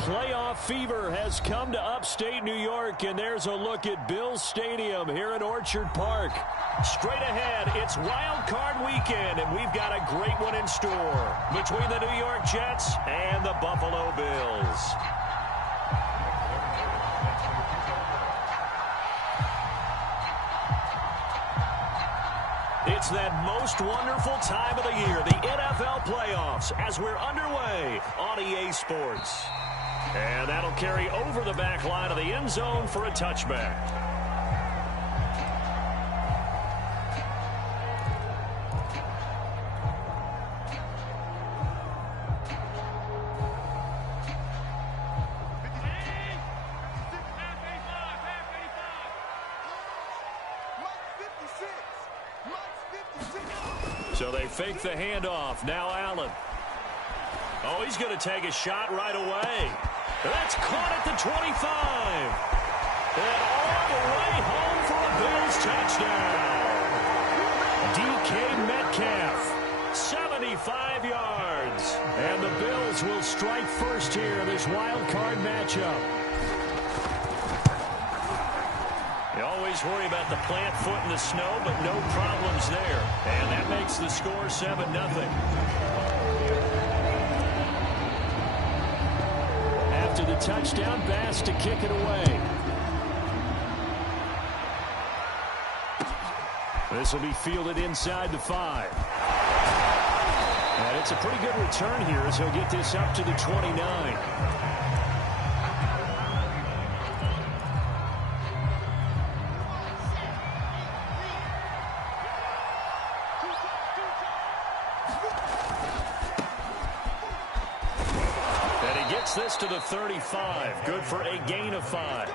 Playoff fever has come to upstate New York, and there's a look at Bills Stadium here at Orchard Park. Straight ahead, it's Wild Card Weekend, and we've got a great one in store between the New York Jets and the Buffalo Bills. It's that most wonderful time of the year, the NFL playoffs, as we're underway on EA Sports. And that'll carry over the back line of the end zone for a touchback. So they fake the handoff. Now Allen. Oh, he's going to take a shot right away. That's caught at the 25. And all the way home for a Bills touchdown. DK Metcalf, 75 yards. And the Bills will strike first here in this wild card matchup. You always worry about the plant foot in the snow, but no problems there. And that makes the score 7-0. After the touchdown, Bass to kick it away. This will be fielded inside the 5. And it's a pretty good return here as he'll get this up to the 29. This to the 35. Good for a gain of 5.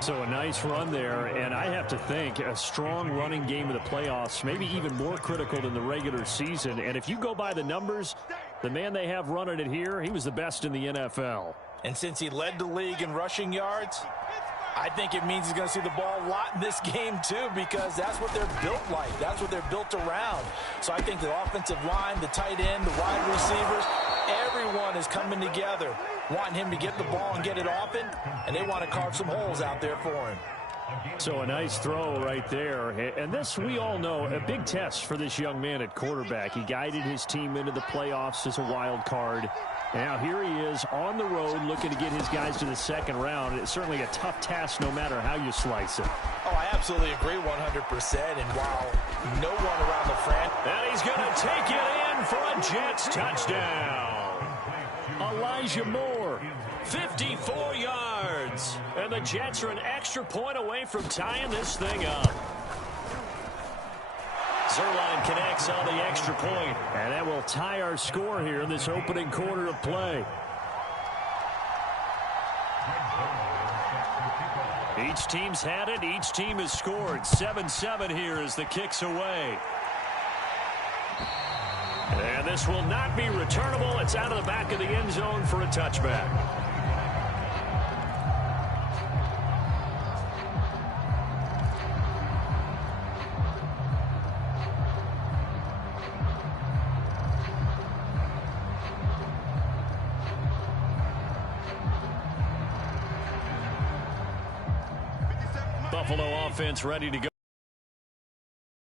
So a nice run there, and I have to think a strong running game of the playoffs, maybe even more critical than the regular season. And if you go by the numbers, the man they have running it here, he was the best in the NFL. And since he led the league in rushing yards, I think it means he's going to see the ball a lot in this game too, because that's what they're built like. That's what they're built around. So I think the offensive line, the tight end, the wide receivers, everyone is coming together, wanting him to get the ball and get it often, and they want to carve some holes out there for him. So a nice throw right there. And this, we all know, a big test for this young man at quarterback. He guided his team into the playoffs as a wild card. Now here he is on the road looking to get his guys to the second round. It's certainly a tough task no matter how you slice it. Oh, I absolutely agree 100%. And while no one around the franchise. And he's going to take it in for a Jets touchdown. Elijah Moore, 54 yards. And the Jets are an extra point away from tying this thing up. Zuerlein connects on the extra point. And that will tie our score here in this opening quarter of play. Each team's had it. Each team has scored. 7-7 here as the kick's away. And this will not be returnable. It's out of the back of the end zone for a touchback. Buffalo offense ready to go.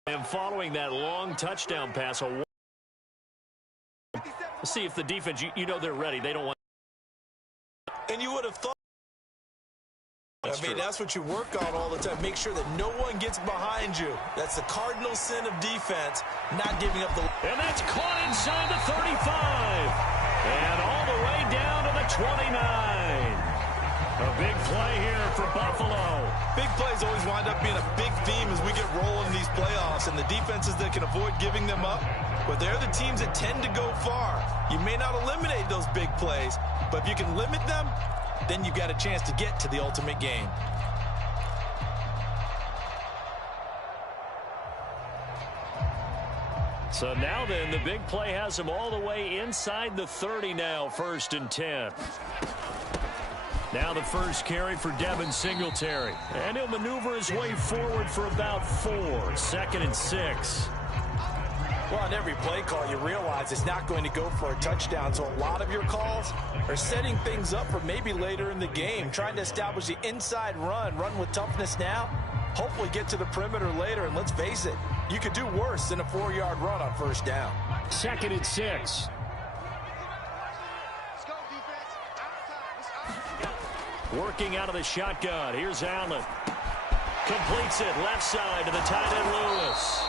And following that long touchdown pass, let's see if the defense, you know they're ready. They don't want. And you would have thought. That's what you work on all the time. Make sure that no one gets behind you. That's the cardinal sin of defense, not giving up the. And that's caught inside the 35. And all the way down to the 29. A big play here for Buffalo. Big plays always wind up being a big theme as we get rolling in these playoffs, and the defenses that can avoid giving them up, but they're the teams that tend to go far. You may not eliminate those big plays, but if you can limit them, then you've got a chance to get to the ultimate game. So now then, the big play has them all the way inside the 30 now, 1st and 10. Now the first carry for Devin Singletary. And he'll maneuver his way forward for about 4. 2nd and 6. Well, on every play call, you realize it's not going to go for a touchdown. So a lot of your calls are setting things up for maybe later in the game, trying to establish the inside run with toughness now, hopefully get to the perimeter later. And let's face it, you could do worse than a 4-yard run on first down. 2nd and 6. Working out of the shotgun. Here's Allen. Completes it left side to the tight end Lewis.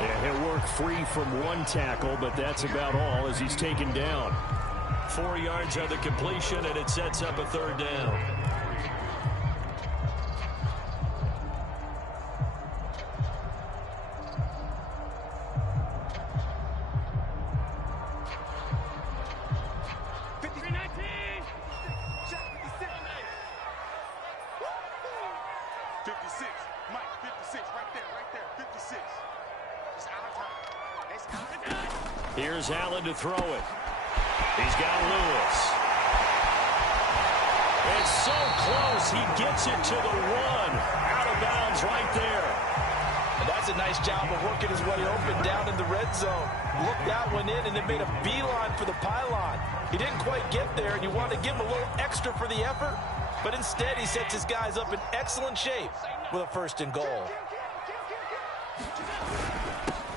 And he'll work free from one tackle, but that's about all as he's taken down. 4 yards on the completion, and it sets up a 3rd down. Here's Allen to throw it. He's got Lewis. It's so close. He gets it to the 1. Out of bounds right there. And that's a nice job of working his way open down in the red zone. Looked that one in and then made a beeline for the pylon. He didn't quite get there, and you want to give him a little extra for the effort. But instead, he sets his guys up in excellent shape with a 1st and goal.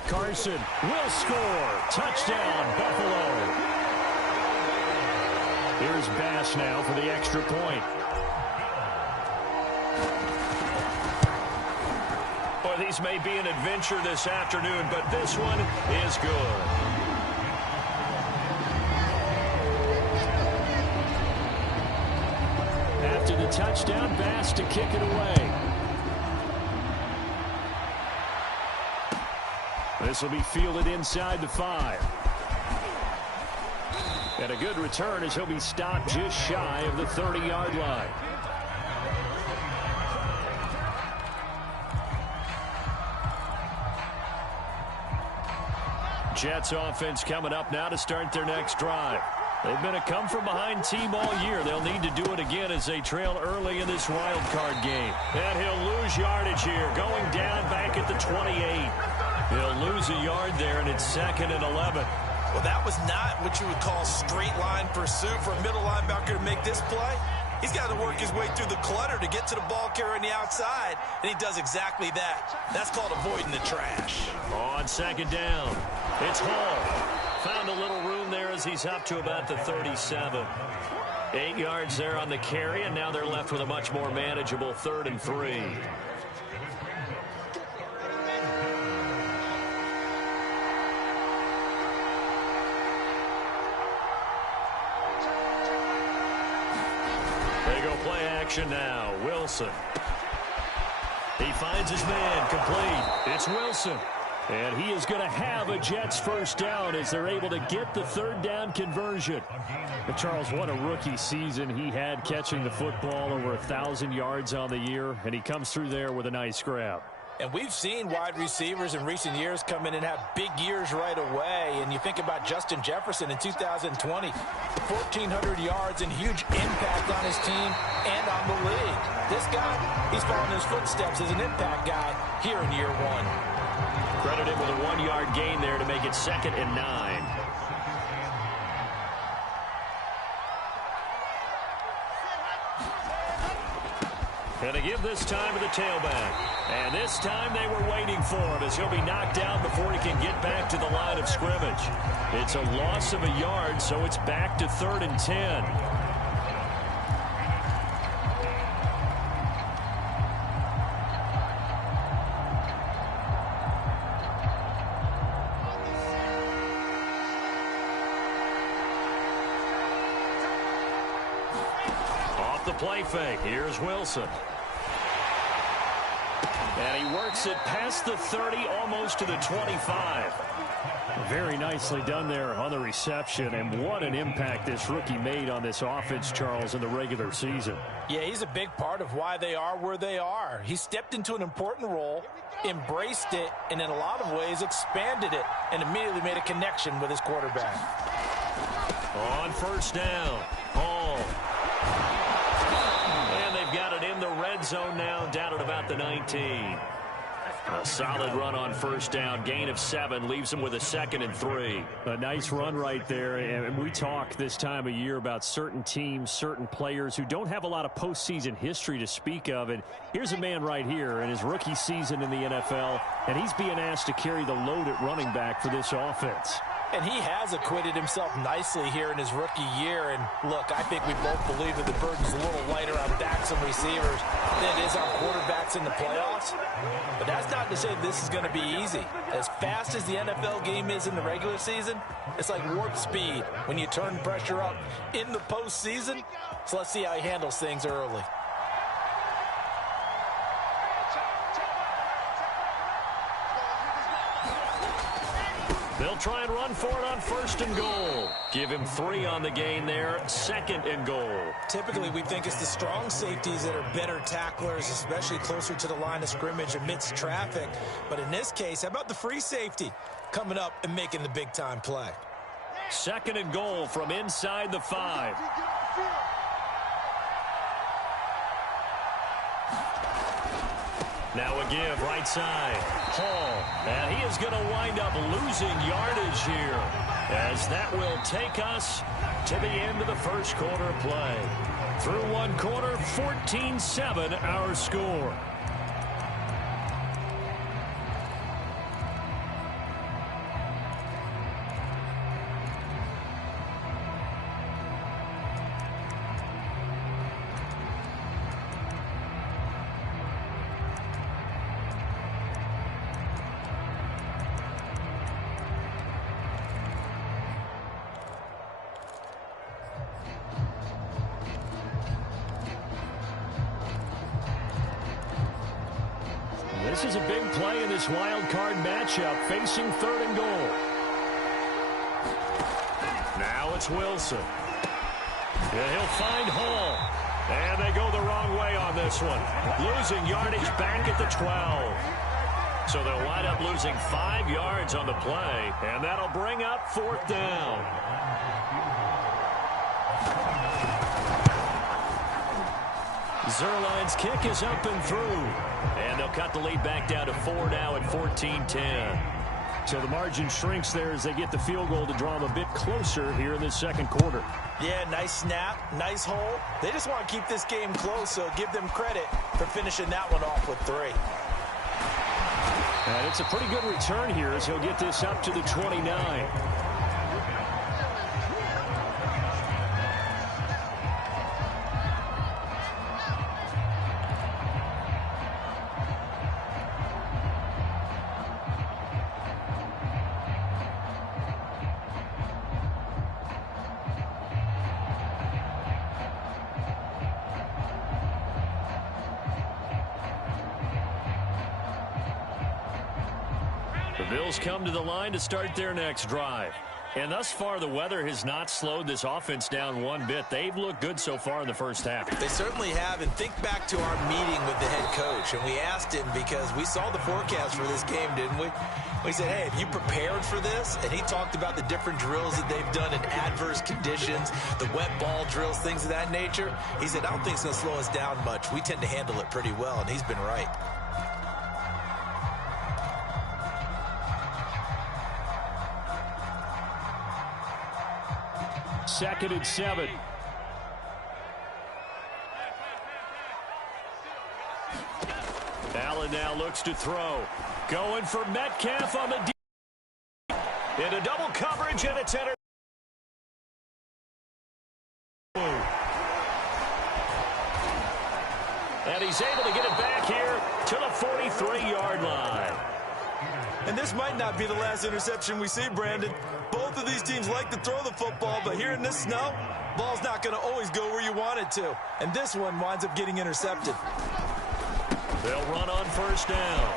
Carson will score. Touchdown, Buffalo. Here's Bass now for the extra point. Boy, these may be an adventure this afternoon, but this one is good. After the touchdown, Bass to kick it away. This will be fielded inside the 5. And a good return as he'll be stopped just shy of the 30-yard line. Jets offense coming up now to start their next drive. They've been a come-from-behind team all year. They'll need to do it again as they trail early in this wild card game. And he'll lose yardage here, going down back at the 28. He'll lose a yard there, and it's 2nd and 11. Well, that was not what you would call straight line pursuit for a middle linebacker to make this play. He's got to work his way through the clutter to get to the ball carrier on the outside, and he does exactly that. That's called avoiding the trash. On 2nd down, it's Hall. Found a little room there as he's up to about the 37. 8 yards there on the carry, and now they're left with a much more manageable 3rd and 3. They go play action now. Wilson. He finds his man complete. It's Wilson. And he is going to have a Jets 1st down as they're able to get the 3rd down conversion. But Charles, what a rookie season he had catching the football, over 1,000 yards on the year, and he comes through there with a nice grab. And we've seen wide receivers in recent years come in and have big years right away. And you think about Justin Jefferson in 2020, 1,400 yards and huge impact on his team and on the league. This guy, he's following his footsteps as an impact guy here in year 1. Credit him with a 1-yard gain there to make it 2nd and 9. And they give this time to the tailback. And this time they were waiting for him as he'll be knocked down before he can get back to the line of scrimmage. It's a loss of a yard, so it's back to 3rd and 10. Off the play fake, here's Wilson. And he works it past the 30, almost to the 25. Very nicely done there on the reception, and what an impact this rookie made on this offense, Charles, in the regular season. Yeah, he's a big part of why they are where they are. He stepped into an important role, embraced it, and in a lot of ways expanded it, and immediately made a connection with his quarterback. On 1st down, Hall. And they've got it in the red zone now, down at about the 19. A solid run on first down. Gain of 7 leaves him with a 2nd and 3. A nice run right there. And we talk this time of year about certain teams, certain players who don't have a lot of postseason history to speak of. And here's a man right here in his rookie season in the NFL, and he's being asked to carry the load at running back for this offense. And he has acquitted himself nicely here in his rookie year. And look, I think we both believe that the burden's a little lighter on backs and receivers than it is on quarterbacks in the playoffs. But that's not to say this is going to be easy. As fast as the NFL game is in the regular season, it's like warp speed when you turn pressure up in the postseason. So let's see how he handles things early. They'll try and run for it on 1st and goal. Give him 3 on the gain there. 2nd and goal. Typically, we think it's the strong safeties that are better tacklers, especially closer to the line of scrimmage amidst traffic. But in this case, how about the free safety coming up and making the big-time play? 2nd and goal from inside the 5. Now a give right side. Hall. And he is going to wind up losing yardage here, as that will take us to the end of the first quarter play. Through one quarter, 14-7 our score. This is a big play in this wild card matchup, facing 3rd and goal. Now it's Wilson. And he'll find Hall. And they go the wrong way on this one. Losing yardage back at the 12. So they'll wind up losing 5 yards on the play. And that'll bring up 4th down. Zuerlein's kick is up and through. And they'll cut the lead back down to 4 now at 14-10. So the margin shrinks there as they get the field goal to draw them a bit closer here in this 2nd quarter. Yeah, nice snap, nice hole. They just want to keep this game close, so give them credit for finishing that one off with 3. And it's a pretty good return here as he'll get this up to the 29. The Bills come to the line to start their next drive. And thus far, the weather has not slowed this offense down one bit. They've looked good so far in the first half. They certainly have. And think back to our meeting with the head coach. And we asked him, because we saw the forecast for this game, didn't we? We said, hey, have you prepared for this? And he talked about the different drills that they've done in adverse conditions, the wet ball drills, things of that nature. He said, I don't think it's going to slow us down much. We tend to handle it pretty well, and he's been right. Second and 7. Allen now looks to throw. Going for Metcalf on the deep. Into double coverage, and it's entered. And he's able to get it back here to the 43-yard line. And this might not be the last interception we see, Brandon. Both of these teams like to throw the football, but here in this snow, ball's not going to always go where you want it to. And this one winds up getting intercepted. They'll run on first down.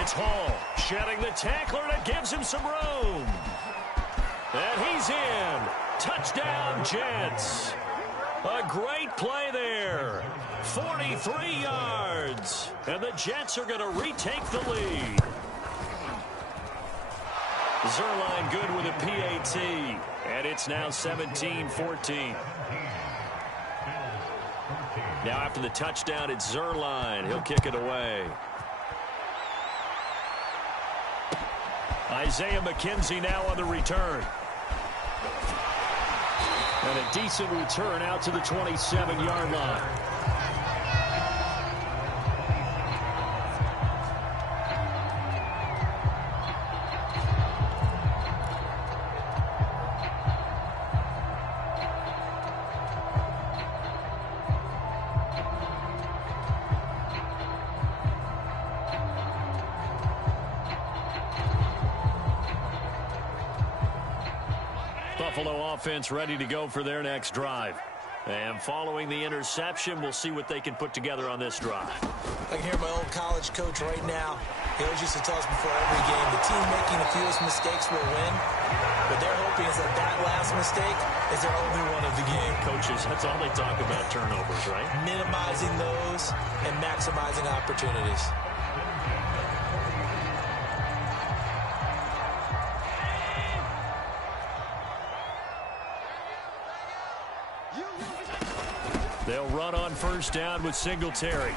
It's Hall shedding the tackler, and it gives him some room. And he's in. Touchdown, Jets. A great play there. 43 yards. And the Jets are going to retake the lead. Zuerlein good with a PAT. And it's now 17-14. Now after the touchdown, it's Zuerlein. He'll kick it away. Isaiah McKenzie now on the return. And a decent return out to the 27-yard line. Buffalo offense ready to go for their next drive. And following the interception, we'll see what they can put together on this drive. I can hear my old college coach right now. He always used to tell us before every game, the team making the fewest mistakes will win. What they're hoping is that that last mistake is their only one of the game. Coaches, that's all they talk about, turnovers, right? Minimizing those and maximizing opportunities. They'll run on first down with Singletary.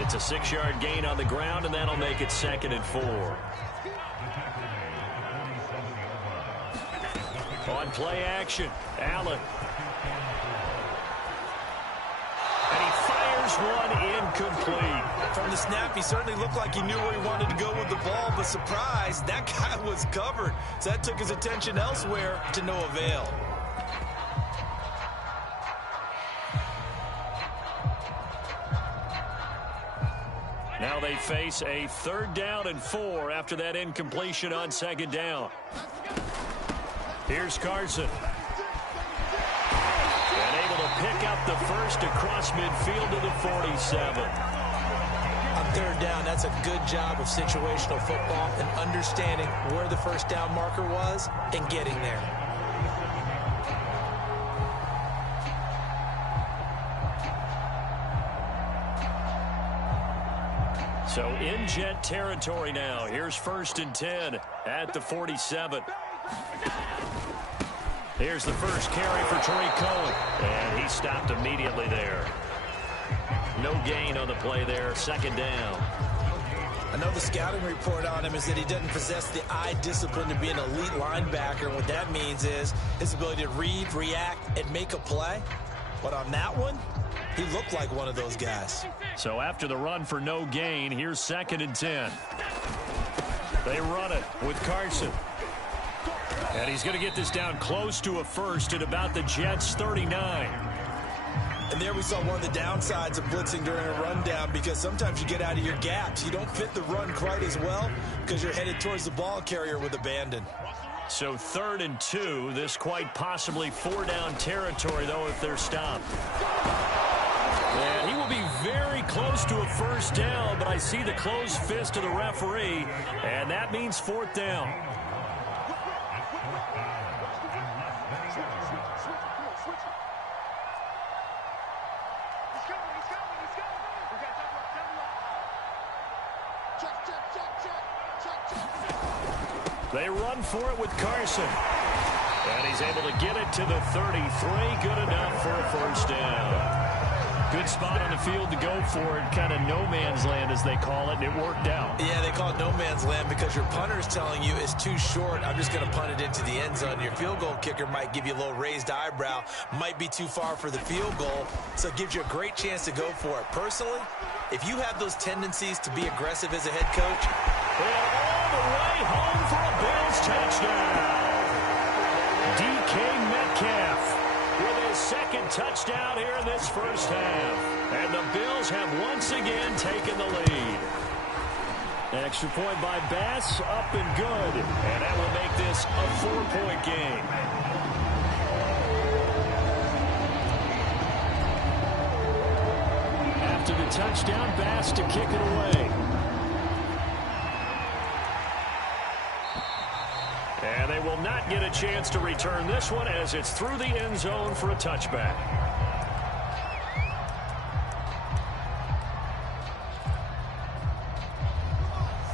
It's a 6-yard gain on the ground, and that'll make it 2nd and 4. On play action, Allen. And he fires one incomplete. From the snap, he certainly looked like he knew where he wanted to go with the ball, but surprise, that guy was covered. So that took his attention elsewhere to no avail. Now they face a 3rd down and 4 after that incompletion on 2nd down. Here's Carson. And able to pick up the first across midfield to the 47. On 3rd down, that's a good job of situational football and understanding where the first down marker was and getting there. So in Jet territory now. Here's 1st and 10 at the 47. Here's the first carry for Tariq Cohen. And he stopped immediately there. No gain on the play there. 2nd down. I know the scouting report on him is that he doesn't possess the eye discipline to be an elite linebacker. What that means is his ability to read, react, and make a play. But on that one, he looked like one of those guys. So after the run for no gain, here's 2nd and 10. They run it with Carson. And he's going to get this down close to a first at about the Jets' 39. And there we saw one of the downsides of blitzing during a rundown, because sometimes you get out of your gaps. You don't fit the run quite as well because you're headed towards the ball carrier with abandon. So 3rd and 2. This quite possibly 4-down territory, though, if they're stopped. And he will be very close to a first down, but I see the closed fist of the referee, and that means 4th down. They run for it with Carson. And he's able to get it to the 33. Good enough for a first down. Good spot on the field to go for it. Kind of no man's land, as they call it, and it worked out. Yeah, they call it no man's land because your punter is telling you it's too short. I'm just going to punt it into the end zone. Your field goal kicker might give you a little raised eyebrow. Might be too far for the field goal, so it gives you a great chance to go for it. Personally, if you have those tendencies to be aggressive as a head coach, all the way home for a Bills touchdown. DK Metcalf with his 2nd touchdown here in this first half. And the Bills have once again taken the lead. Extra point by Bass, up and good. And that will make this a 4-point game. After the touchdown, Bass to kick it away. And they will not get a chance to return this one as it's through the end zone for a touchback.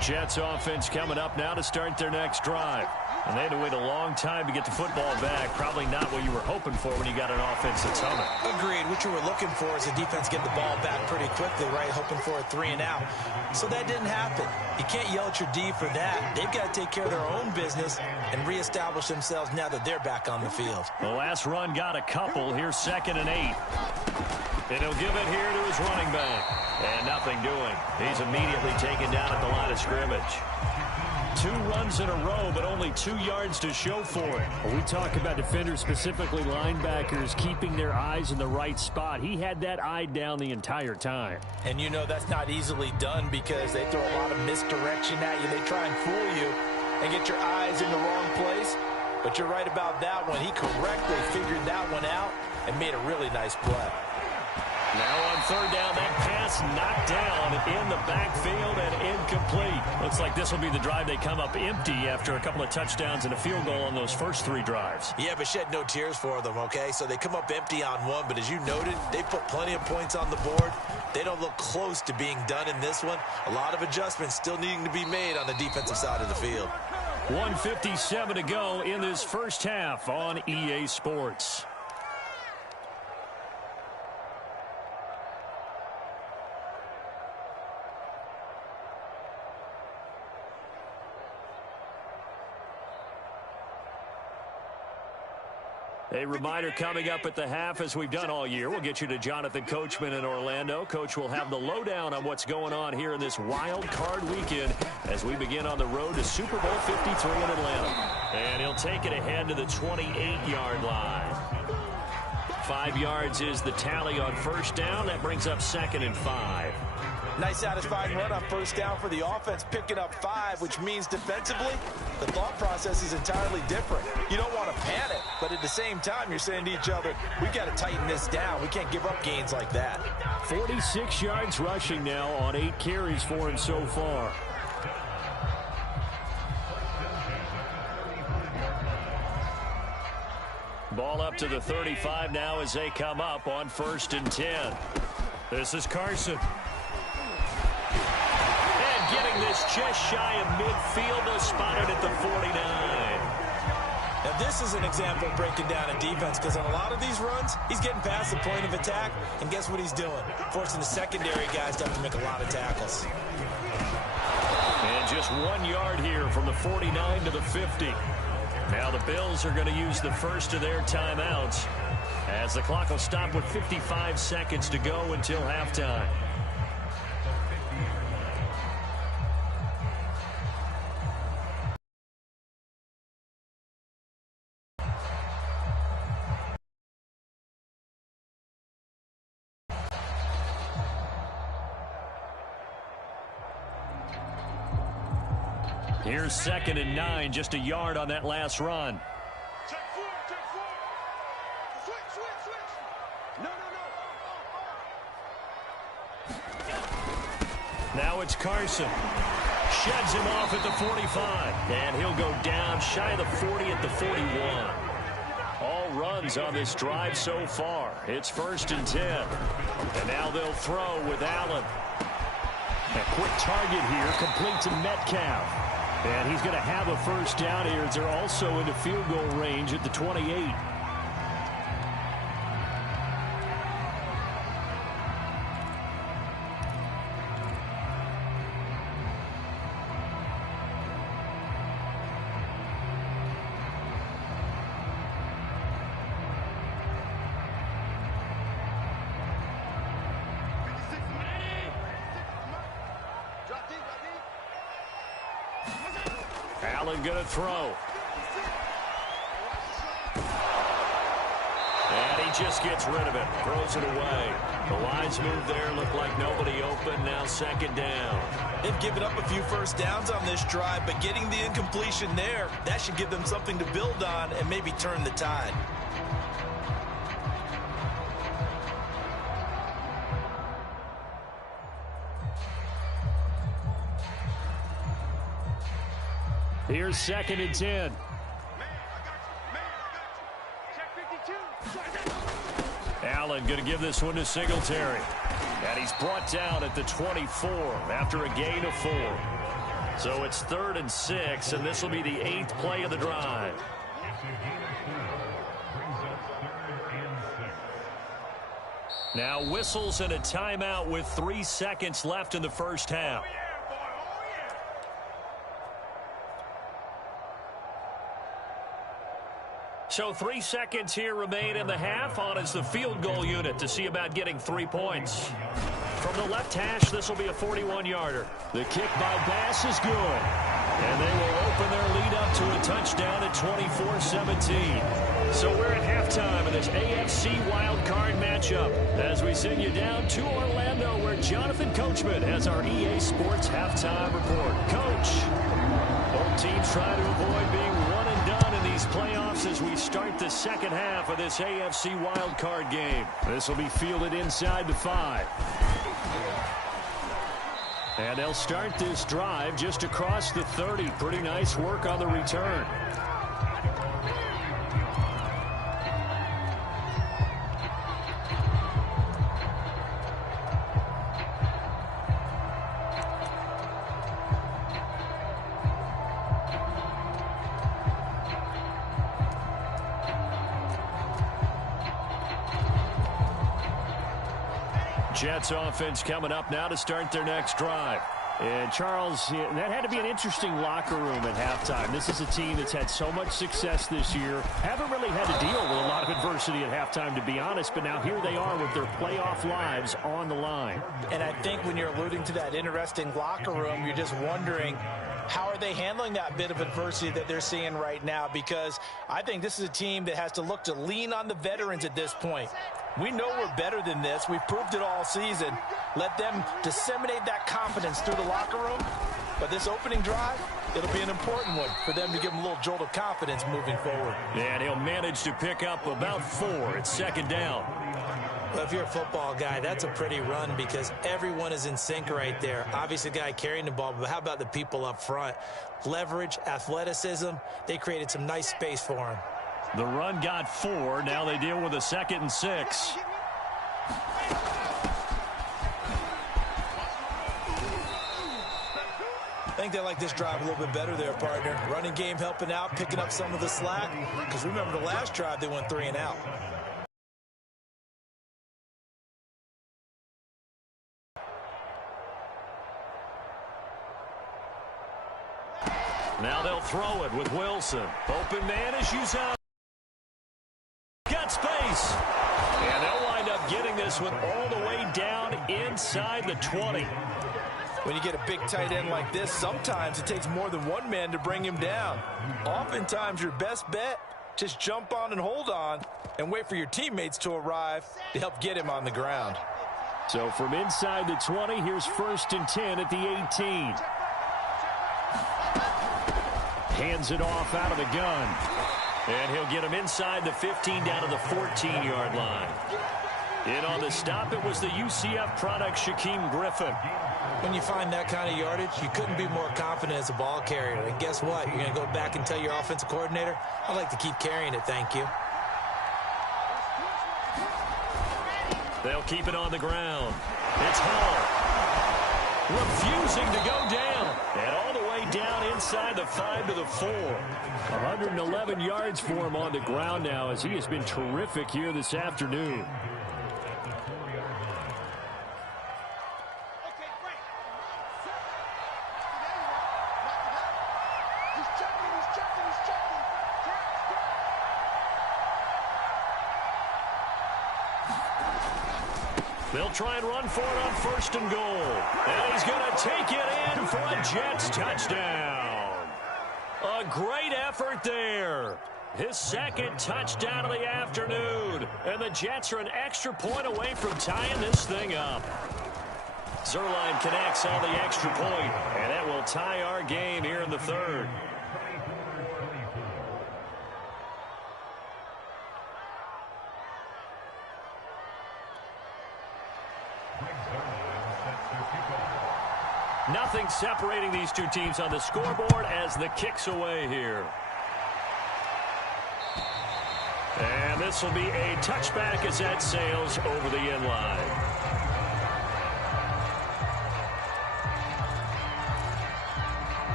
Jets offense coming up now to start their next drive. And they had to wait a long time to get the football back. Probably not what you were hoping for when you got an offense that's humming. Agreed. What you were looking for is the defense getting the ball back pretty quickly, right? Hoping for a 3-and-out. So that didn't happen. You can't yell at your D for that. They've got to take care of their own business and reestablish themselves now that they're back on the field. The last run got a couple. Here's 2nd and 8. And he'll give it here to his running back. And nothing doing. He's immediately taken down at the line of scrimmage. 2 runs in a row, but only 2 yards to show for it. When we talk about defenders, specifically linebackers, keeping their eyes in the right spot. He had that eye down the entire time. And you know that's not easily done because they throw a lot of misdirection at you. They try and fool you and get your eyes in the wrong place. But you're right about that one. He correctly figured that one out and made a really nice play. Now on 3rd down, that pass knocked down in the backfield and incomplete. Looks like this will be the drive they come up empty after a couple of touchdowns and a field goal on those first 3 drives. Yeah, but shed no tears for them, okay? So they come up empty on 1, but as you noted, they put plenty of points on the board. They don't look close to being done in this one. A lot of adjustments still needing to be made on the defensive side of the field. 1:57 to go in this first half on EA Sports. A reminder coming up at the half, as we've done all year. We'll get you to Jonathan Coachman in Orlando. Coach will have the lowdown on what's going on here in this wild card weekend as we begin on the road to Super Bowl 53 in Atlanta. And he'll take it ahead to the 28-yard line. 5 yards is the tally on 1st down. That brings up 2nd and 5. Nice satisfying run on 1st down for the offense, picking up 5, which means defensively, the thought process is entirely different. You don't want to panic, but at the same time, you're saying to each other, we've got to tighten this down. We can't give up gains like that. 46 yards rushing now on 8 carries for him so far. Ball up to the 35 now as they come up on 1st and 10. This is Carson. Getting this just shy of midfield, though spotted at the 49. Now this is an example of breaking down a defense because on a lot of these runs, he's getting past the point of attack, and guess what he's doing? Forcing the secondary guys to have to make a lot of tackles. And just 1 yard here from the 49 to the 50. Now the Bills are going to use the first of their timeouts as the clock will stop with 55 seconds to go until halftime. Here's 2nd and 9, just a yard on that last run. Check four. Switch. No. Now it's Carson. Sheds him off at the 45. And he'll go down shy of the 40 at the 41. All runs on this drive so far. It's 1st and 10. And now they'll throw with Allen. A quick target here, complete to Metcalf. And he's going to have a 1st down here as they're also into field goal range at the 28. Allen going to throw. And he just gets rid of it. Throws it away. The lines move there. Look like nobody open. Now 2nd down. They've given up a few 1st downs on this drive, but getting the incompletion there, that should give them something to build on and maybe turn the tide. Here's 2nd and 10. Allen going to give this one to Singletary. And he's brought down at the 24 after a gain of 4. So it's 3rd and 6, and this will be the 8th play of the drive. Now whistles and a timeout with 3 seconds left in the first half. So 3 seconds here remain in the half. On is the field goal unit to see about getting 3 points. From the left hash, this will be a 41-yarder. The kick by Bass is good. And they will open their lead up to a touchdown at 24-17. So we're at halftime of this AFC wildcard matchup as we send you down to Orlando where Jonathan Coachman has our EA Sports halftime report. Coach, both teams trying to avoid being one and done in these playoffs as we start the second half of this AFC wildcard game. This will be fielded inside the 5. And they'll start this drive just across the 30. Pretty nice work on the return. Jets offense coming up now to start their next drive. And Charles, that had to be an interesting locker room at halftime. This is a team that's had so much success this year. Haven't really had to deal with a lot of adversity at halftime, to be honest. But now here they are with their playoff lives on the line. And I think when you're alluding to that interesting locker room, you're just wondering, how are they handling that bit of adversity that they're seeing right now? Because I think this is a team that has to look to lean on the veterans at this point. We know we're better than this. We've proved it all season. Let them disseminate that confidence through the locker room. But this opening drive, it'll be an important one for them to give them a little jolt of confidence moving forward. Yeah, and he'll manage to pick up about 4. It's second down. Well, if you're a football guy, that's a pretty run because everyone is in sync right there. Obviously, the guy carrying the ball, but how about the people up front? Leverage, athleticism, they created some nice space for him. The run got 4. Now they deal with a 2nd and 6. I think they like this drive a little bit better there, partner. Running game helping out, picking up some of the slack. Because remember the last drive, they went 3 and out. Now they'll throw it with Wilson. Open man is Uzomah. Got space. And they'll wind up getting this one all the way down inside the 20. When you get a big tight end like this, sometimes it takes more than one man to bring him down. Oftentimes, your best bet, just jump on and hold on and wait for your teammates to arrive to help get him on the ground. So from inside the 20, here's 1st and 10 at the 18. Hands it off out of the gun. And he'll get him inside the 15 down to the 14-yard line. In on the stop, it was the UCF product, Shaquem Griffin. When you find that kind of yardage, you couldn't be more confident as a ball carrier. And guess what? You're going to go back and tell your offensive coordinator, I'd like to keep carrying it, thank you. They'll keep it on the ground. It's Hall. Refusing to go down. And all the way down inside the 5 to the 4. 111 yards for him on the ground now as he has been terrific here this afternoon. They'll try and run for it on 1st and goal. And he's going to take it in for a Jets touchdown. A great effort there. His 2nd touchdown of the afternoon. And the Jets are an extra point away from tying this thing up. Zuerlein connects on the extra point, and that will tie our game here in the 3rd. Nothing separating these two teams on the scoreboard as the kick's away here. And this will be a touchback as that sails over the end line.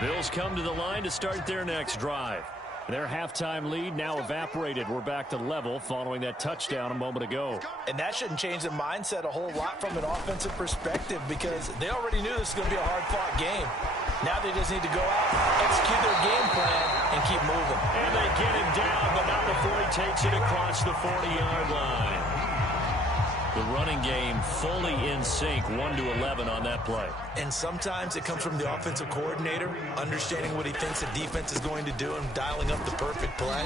Bills come to the line to start their next drive. Their halftime lead now evaporated. We're back to level following that touchdown a moment ago. And that shouldn't change the mindset a whole lot from an offensive perspective because they already knew this was going to be a hard-fought game. Now they just need to go out, execute their game plan, and keep moving. And they get him down, but not before he takes it across the 40-yard line. The running game fully in sync, 1-11 on that play. And sometimes it comes from the offensive coordinator, understanding what he thinks the defense is going to do and dialing up the perfect play.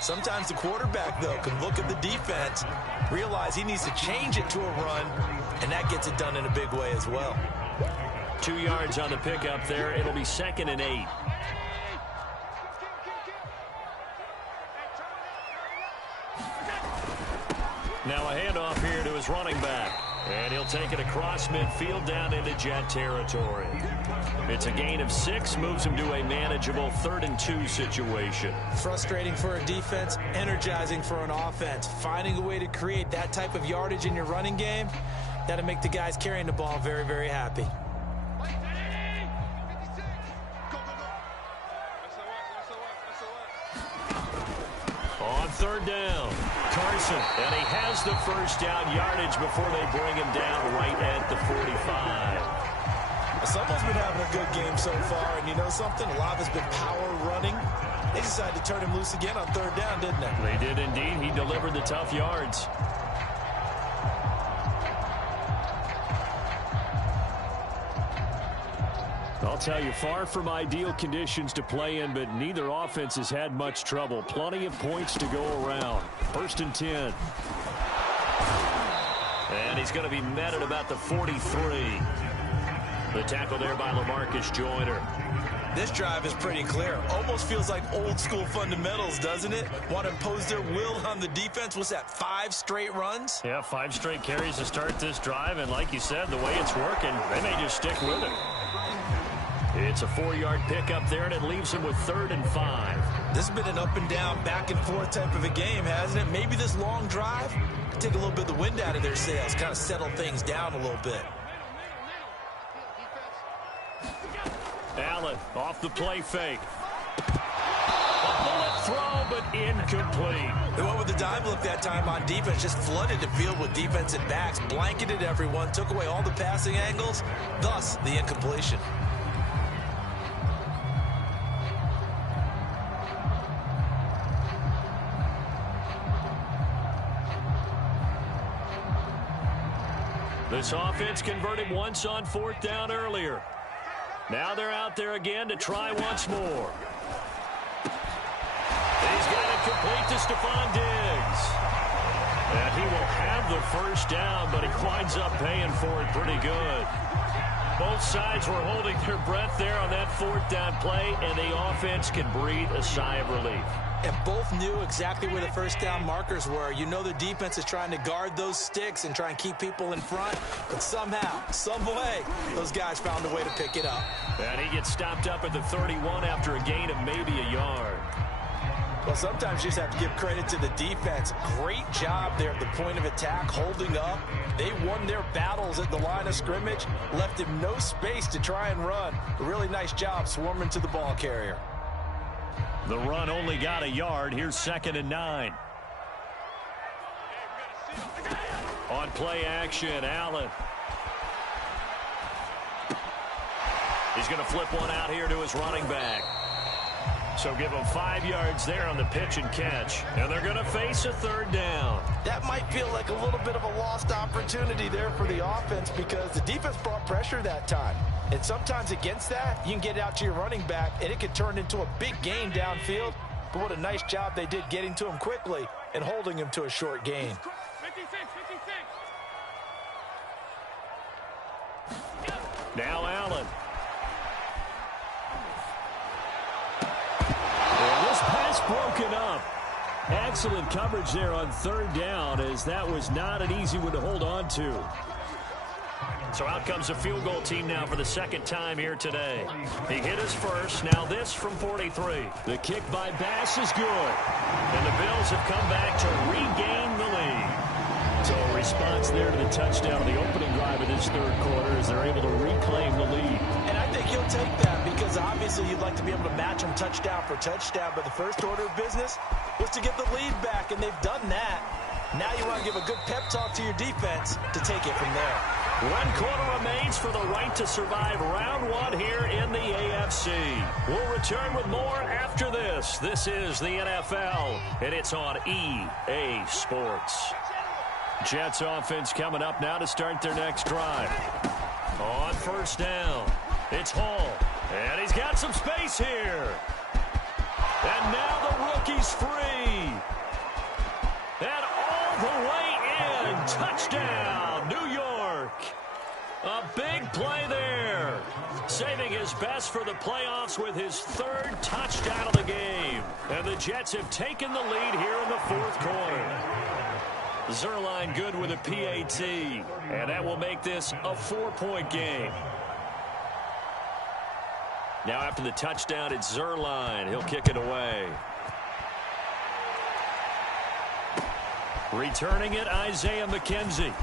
Sometimes the quarterback, though, can look at the defense, realize he needs to change it to a run, and that gets it done in a big way as well. 2 yards on the pickup there. It'll be 2nd and 8. Now a handoff here to his running back. And he'll take it across midfield down into Jet territory. It's a gain of 6, moves him to a manageable 3rd and 2 situation. Frustrating for a defense, energizing for an offense. Finding a way to create that type of yardage in your running game, that'll make the guys carrying the ball very, very happy. On 3rd down, Carson, and he has the first down yardage before they bring him down right at the 45. Someone's been having a good game so far, and you know something? A lot of it's been power running. They decided to turn him loose again on 3rd down, didn't they? They did indeed. He delivered the tough yards. I'll tell you, far from ideal conditions to play in, but neither offense has had much trouble. Plenty of points to go around. 1st and 10. And he's going to be met at about the 43. The tackle there by LaMarcus Joyner. This drive is pretty clear. Almost feels like old school fundamentals, doesn't it? Want to impose their will on the defense. What's that, 5 straight runs? Yeah, 5 straight carries to start this drive. And like you said, the way it's working, they may just stick with it. It's a 4-yard pickup there, and it leaves him with 3rd and 5. This has been an up and down, back and forth type of a game, hasn't it? Maybe this long drive could take a little bit of the wind out of their sails, kind of settle things down a little bit. Allen off the play fake. A bullet throw, but incomplete. They went with the dive look that time on defense, just flooded the field with defensive backs, blanketed everyone, took away all the passing angles, thus the incompletion. This offense converted once on 4th down earlier. Now they're out there again to try once more. He's got it complete to Stephon Diggs. And he will have the first down, but he winds up paying for it pretty good. Both sides were holding their breath there on that 4th down play, and the offense can breathe a sigh of relief. And both knew exactly where the first down markers were. You know the defense is trying to guard those sticks and try and keep people in front. But somehow, some way, those guys found a way to pick it up. And he gets stopped up at the 31 after a gain of maybe a yard. Well, sometimes you just have to give credit to the defense. Great job there at the point of attack, holding up. They won their battles at the line of scrimmage, left him no space to try and run. A really nice job swarming to the ball carrier. The run only got a yard. Here's 2nd and 9. On play action, Allen. He's going to flip one out here to his running back. So give him 5 yards there on the pitch and catch. And they're going to face a 3rd down. That might feel like a little bit of a lost opportunity there for the offense because the defense brought pressure that time. And sometimes against that, you can get out to your running back, and it can turn into a big gain downfield. But what a nice job they did getting to him quickly and holding him to a short gain. 56. Now Allen. And this pass broken up. Excellent coverage there on 3rd down, as that was not an easy one to hold on to. So out comes the field goal team now for the 2nd time here today. He hit his first. Now this from 43. The kick by Bass is good. And the Bills have come back to regain the lead. So a response there to the touchdown of the opening drive of this 3rd quarter as they're able to reclaim the lead. And I think think he'll take that because obviously you'd like to be able to match him touchdown for touchdown, but the first order of business was to get the lead back, and they've done that. Now you want to give a good pep talk to your defense to take it from there. 1 quarter remains for the right to survive round 1 here in the AFC. We'll return with more after this. This is the NFL, and it's on EA Sports. Jets offense coming up now to start their next drive. On first down, it's Hall, and he's got some space here. And now the rookie's free. And all the way in, touchdown, New York. A big play there. Saving his best for the playoffs with his 3rd touchdown of the game. And the Jets have taken the lead here in the 4th quarter. Zuerlein good with a PAT. And that will make this a 4-point game. Now after the touchdown, it's Zuerlein. He'll kick it away. Returning it, Isaiah McKenzie.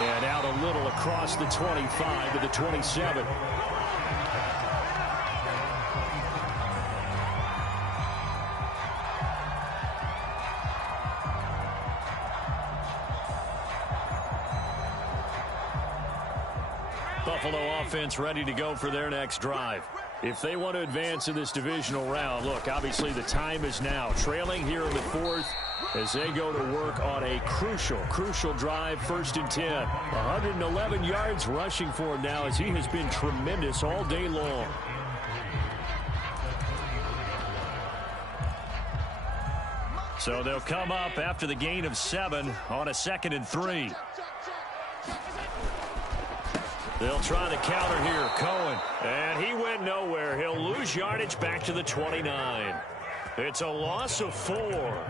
And out a little across the 25 to the 27. Buffalo offense ready to go for their next drive. If they want to advance in this divisional round, look, obviously the time is now. Trailing here in the 4th as they go to work on a crucial drive, 1st and 10. 111 yards rushing for him now as he has been tremendous all day long. So they'll come up after the gain of 7 on a 2nd and 3. They'll try the counter here. Cohen. And he went nowhere. He'll lose yardage back to the 29. It's a loss of 4.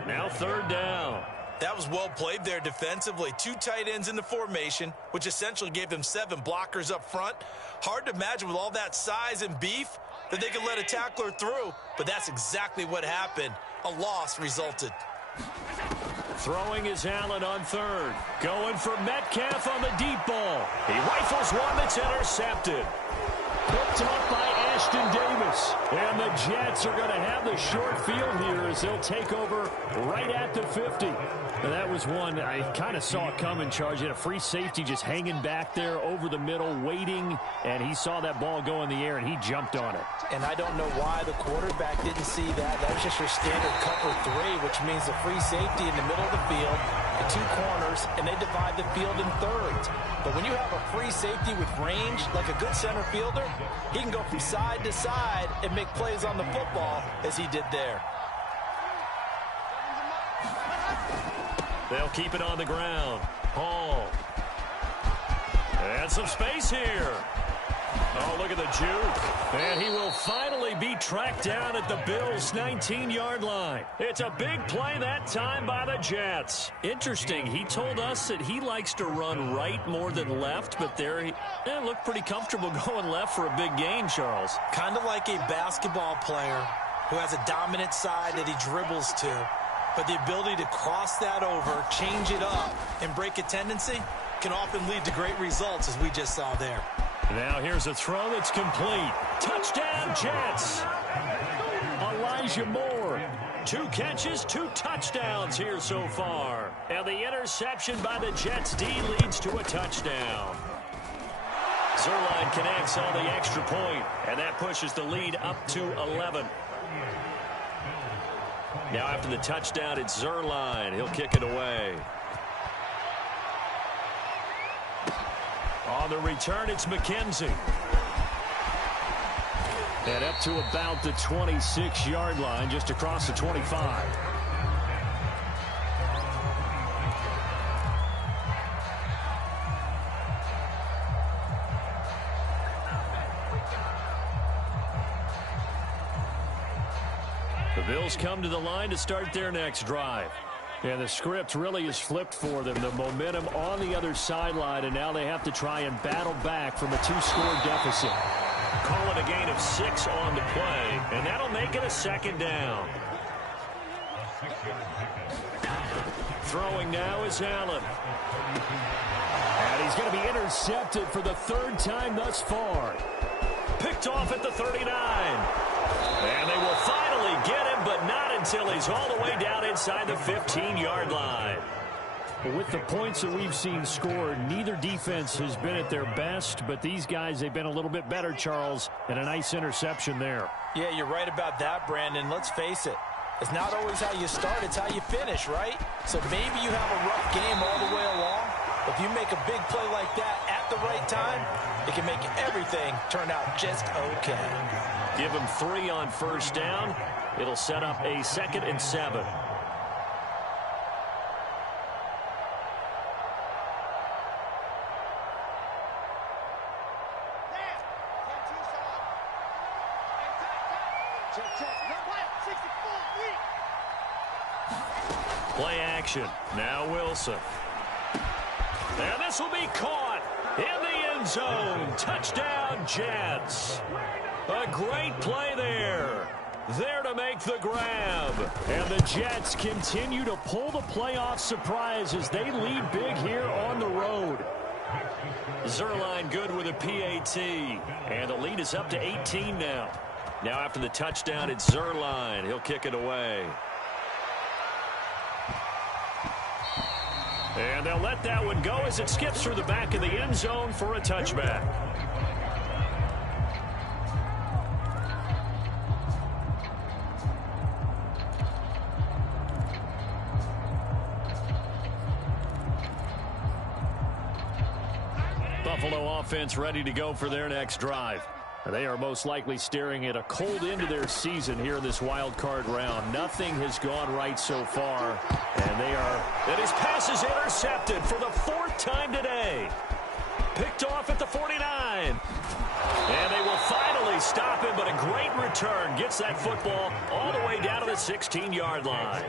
Now 3rd down. That was well played there defensively. 2 tight ends in the formation, which essentially gave them 7 blockers up front. Hard to imagine with all that size and beef that they could let a tackler through, but that's exactly what happened. A loss resulted. Throwing is Allen on 3rd. Going for Metcalf on the deep ball. He rifles one that's intercepted. Picked up by Ashton Davis. And the Jets are going to have the short field here as they'll take over right at the 50. And that was one I kind of saw it coming, Charge. He had a free safety just hanging back there over the middle, waiting, and he saw that ball go in the air, and he jumped on it. And I don't know why the quarterback didn't see that. That was just your standard cover 3, which means a free safety in the middle of the field, the 2 corners, and they divide the field in thirds. But when you have a free safety with range, like a good center fielder, he can go from side to side and make plays on the football as he did there. They'll keep it on the ground. Hall. And some space here. Oh, look at the juke. And he will finally be tracked down at the Bills' 19-yard line. It's a big play that time by the Jets. Interesting. He told us that he likes to run right more than left, but there he looked pretty comfortable going left for a big gain, Charles. Kind of like a basketball player who has a dominant side that he dribbles to. But the ability to cross that over, change it up, and break a tendency can often lead to great results, as we just saw there. Now here's a throw that's complete. Touchdown, Jets. Elijah Moore. 2 catches, 2 touchdowns here so far. And the interception by the Jets D leads to a touchdown. Zuerlein connects on the extra point, and that pushes the lead up to 11. Now after the touchdown, it's Zuerlein. He'll kick it away. On the return, it's McKenzie. And up to about the 26-yard line, just across the 25. The Bills come to the line to start their next drive. And the script really is flipped for them. The momentum on the other sideline, and now they have to try and battle back from a 2-score deficit. Call it a gain of 6 on the play, and that'll make it a 2nd down. Throwing now is Allen. And he's going to be Intercepted for the third time thus far. Picked off at the 39. And they will finally get him, but not until he's all the way down inside the 15-yard line. With the points that we've seen scored, neither defense has been at their best, but these guys, they've been a little bit better, Charles, and a nice interception there. Yeah, you're right about that, Brandon. Let's face it. It's not always how you start, it's how you finish, right? So maybe you have a rough game all the way along. If you make a big play like that at the right time, it can make everything turn out just okay. Give him 3 on first down. It'll set up a 2nd and 7. Play action. Now Wilson. And this will be caught in the end zone. Touchdown, Jets. A great play there. There to make the grab. And the Jets continue to pull the playoff surprise as they lead big here on the road. Zuerlein good with a PAT. And the lead is up to 18 now. Now after the touchdown, it's Zuerlein. He'll kick it away. And they'll let that one go as it skips through the back of the end zone for a touchback. Buffalo offense ready to go for their next drive. They are most likely staring at a cold end to their season here in this wild card round. Nothing has gone right so far, and and his pass is intercepted for the 4th time today. Picked off at the 49. And they will finally stop him, but a great return gets that football all the way down to the 16-yard line.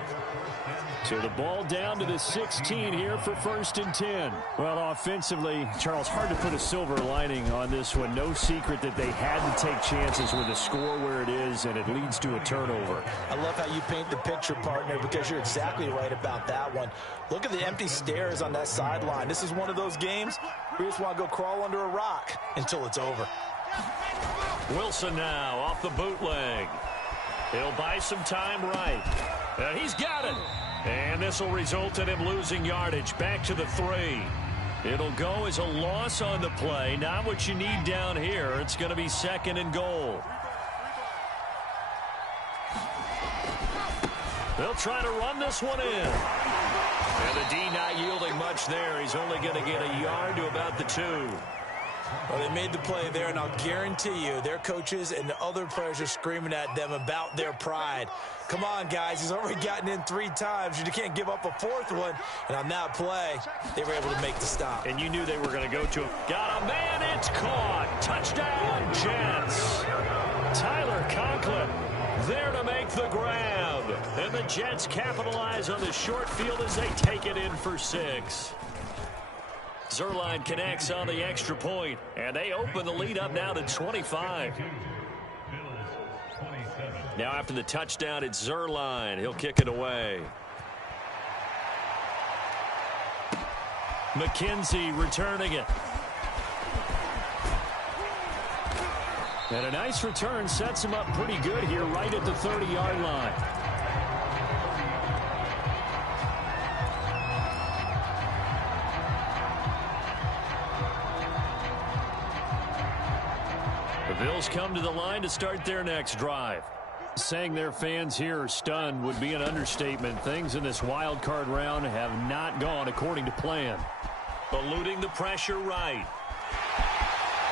So the ball down to the 16 here for 1st and 10. Well, offensively, Charles, hard to put a silver lining on this one. No secret that they had to take chances with the score where it is, and it leads to a turnover. I love how you paint the picture, partner, because you're exactly right about that one. Look at the empty stares on that sideline. This is one of those games where you just want to go crawl under a rock until it's over. Wilson now off the bootleg. He'll buy some time right. He's got it. And this will result in him losing yardage back to the 3. It'll go as a loss on the play. Not what you need down here. It's going to be 2nd and goal. They'll try to run this one in. And the D not yielding much there. He's only going to get a yard to about the 2. Well, they made the play there, and I'll guarantee you their coaches and the other players are screaming at them about their pride. Come on, guys. He's already gotten in 3 times. You can't give up a 4th one. And on that play, they were able to make the stop. And you knew they were going to go to him. Got a man. It's caught. Touchdown, Jets. Tyler Conklin there to make the grab. And the Jets capitalize on the short field as they take it in for 6. Zuerlein connects on the extra point, and they open the lead up now to 25. Now after the touchdown, it's Zuerlein. He'll kick it away. McKenzie returning it. And a nice return sets him up pretty good here right at the 30-yard line. The Bills come to the line to start their next drive. Saying their fans here are stunned would be an understatement. Things in this wild card round have not gone according to plan. Eluding the pressure right.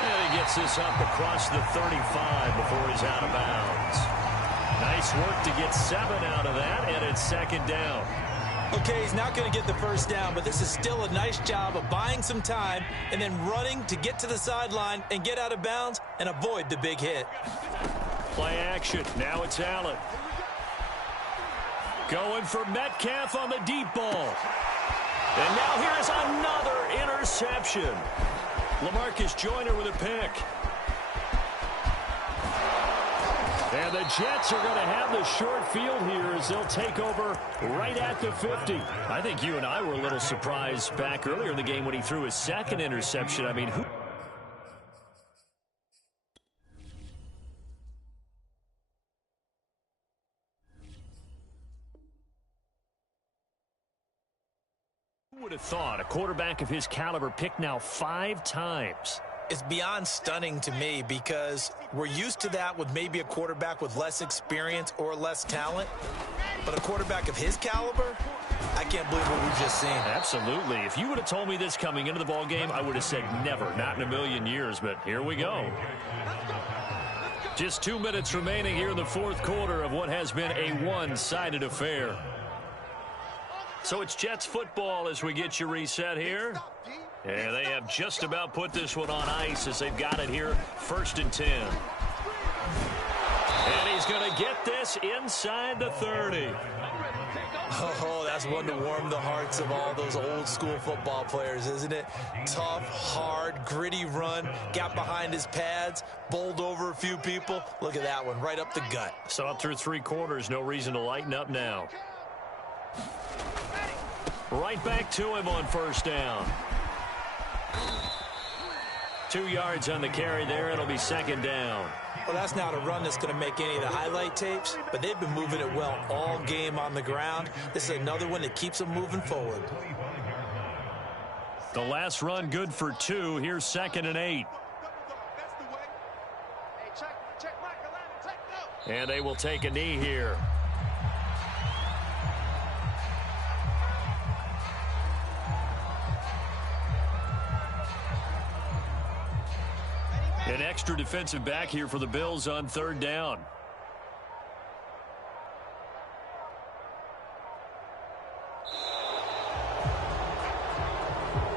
And he gets this up across the 35 before he's out of bounds. Nice work to get 7 out of that, and it's 2nd down. Okay, he's not going to get the first down, but this is still a nice job of buying some time and then running to get to the sideline and get out of bounds and avoid the big hit. Play action. Now it's Allen. Going for Metcalf on the deep ball. And now here's another interception. LaMarcus Joyner with a pick. And the Jets are going to have the short field here as they'll take over right at the 50. I think you and I were a little surprised back earlier in the game when he threw his second interception. I mean, who would have thought a quarterback of his caliber picked now 5 times? It's beyond stunning to me because we're used to that with maybe a quarterback with less experience or less talent. But a quarterback of his caliber, I can't believe what we've just seen. Absolutely. If you would have told me this coming into the ball game, I would have said never, not in a million years. But here we go. Just 2 minutes remaining here in the fourth quarter of what has been a one-sided affair. So it's Jets football as we get you reset here. And they have just about put this one on ice as they've got it here, 1st and 10. And he's going to get this inside the 30. Oh, that's one to warm the hearts of all those old school football players, isn't it? Tough, hard, gritty run, got behind his pads, bowled over a few people. Look at that one, right up the gut. Saw it through 3 quarters, no reason to lighten up now. Right back to him on 1st down. 2 yards on the carry there. It'll be 2nd down. Well, that's not a run that's going to make any of the highlight tapes, but they've been moving it well all game on the ground. This is another one that keeps them moving forward. The last run good for 2. Here's 2nd and 8. And they will take a knee here. An extra defensive back here for the Bills on 3rd down.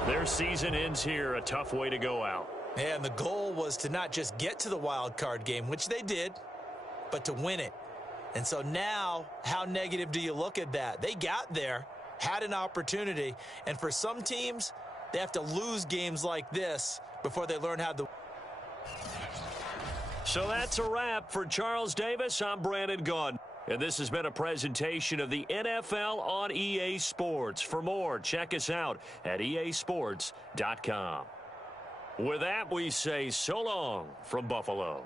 Their season ends here. A tough way to go out. And the goal was to not just get to the wild card game, which they did, but to win it. And so now, how negative do you look at that? They got there, had an opportunity, and for some teams, they have to lose games like this before they learn how to. So that's a wrap for Charles Davis. I'm Brandon Gaudin. And this has been a presentation of the NFL on EA Sports. For more, check us out at easports.com. With that, we say so long from Buffalo.